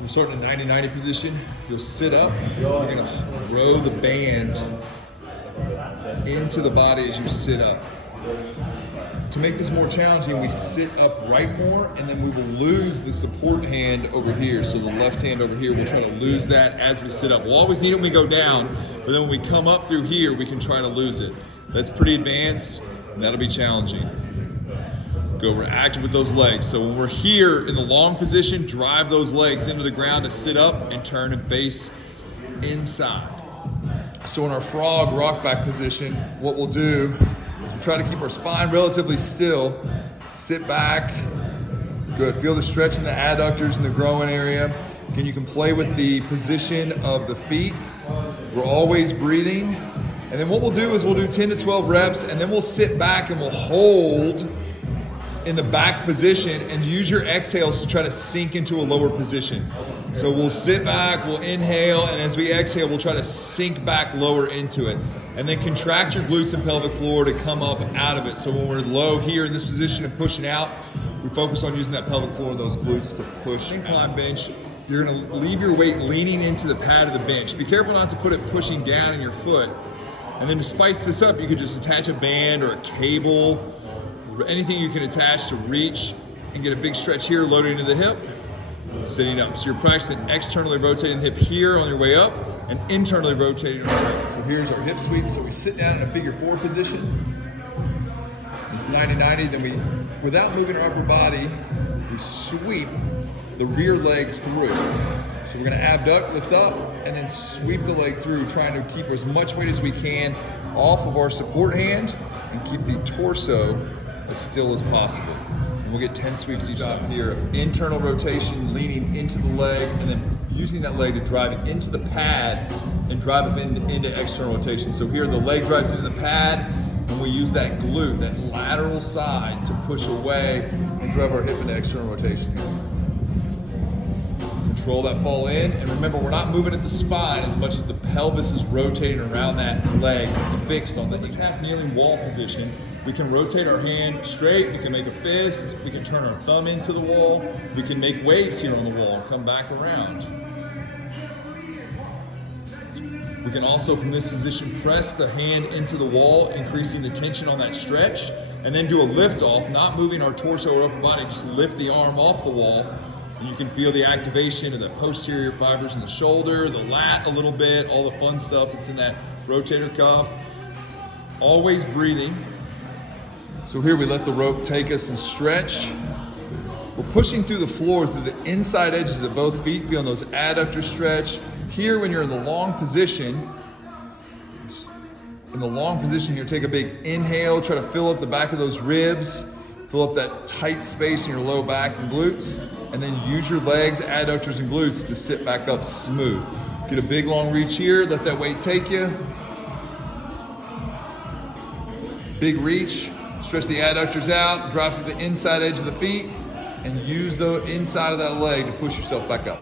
So we're starting in 90-90 position. You'll sit up. You're gonna row the band into the body as you sit up. To make this more challenging, we sit upright more, and then we will lose the support hand over here. So the left hand over here, we'll try to lose that as we sit up. We'll always need it when we go down, but then when we come up through here, we can try to lose it. That's pretty advanced, and that'll be challenging. Go, we're active with those legs. So when we're here in the long position, drive those legs into the ground to sit up and turn and face inside. So in our frog rock back position, what we'll do is we'll try to keep our spine relatively still, sit back, good. Feel the stretch in the adductors and the groin area. Again, you can play with the position of the feet. We're always breathing. And then what we'll do is we'll do 10 to 12 reps, and then we'll sit back and we'll hold in the back position and use your exhales to try to sink into a lower position. So we'll sit back, we'll inhale, and as we exhale, we'll try to sink back lower into it. And then contract your glutes and pelvic floor to come up out of it. So when we're low here in this position and pushing out, we focus on using that pelvic floor and those glutes to push. Incline bench, you're gonna leave your weight leaning into the pad of the bench. Be careful not to put it pushing down in your foot. And then to spice this up, you could just attach a band or a cable, anything you can attach to reach and get a big stretch here, loading into the hip, sitting up. So you're practicing externally rotating the hip here on your way up and internally rotating on your way up. So here's our hip sweep. So we sit down in a figure 4 position. It's 90-90. Then we, without moving our upper body, we sweep the rear leg through. So we're gonna abduct, lift up, and then sweep the leg through, trying to keep as much weight as we can off of our support hand and keep the torso as still as possible. And we'll get 10 sweeps each time here. Internal rotation, leaning into the leg, and then using that leg to drive it into the pad and drive it into external rotation. So here the leg drives into the pad, and we use that glute, that lateral side, to push away and drive our hip into external rotation. Control that fall in, and remember, we're not moving at the spine as much as the pelvis is rotating around that leg that's fixed on the half kneeling wall position. We can rotate our hand straight, we can make a fist, we can turn our thumb into the wall, we can make waves here on the wall and come back around. We can also, from this position, press the hand into the wall, increasing the tension on that stretch, and then do a lift off, not moving our torso or upper body, just lift the arm off the wall. And you can feel the activation of the posterior fibers in the shoulder, the lat a little bit, all the fun stuff that's in that rotator cuff. Always breathing. So here we let the rope take us and stretch. We're pushing through the floor, through the inside edges of both feet, feeling those adductors stretch. Here, when you're in the long position, you take a big inhale, try to fill up the back of those ribs, fill up that tight space in your low back and glutes, and then use your legs, adductors, and glutes to sit back up smooth. Get a big long reach here, let that weight take you. Big reach, stretch the adductors out, drive through the inside edge of the feet, and use the inside of that leg to push yourself back up.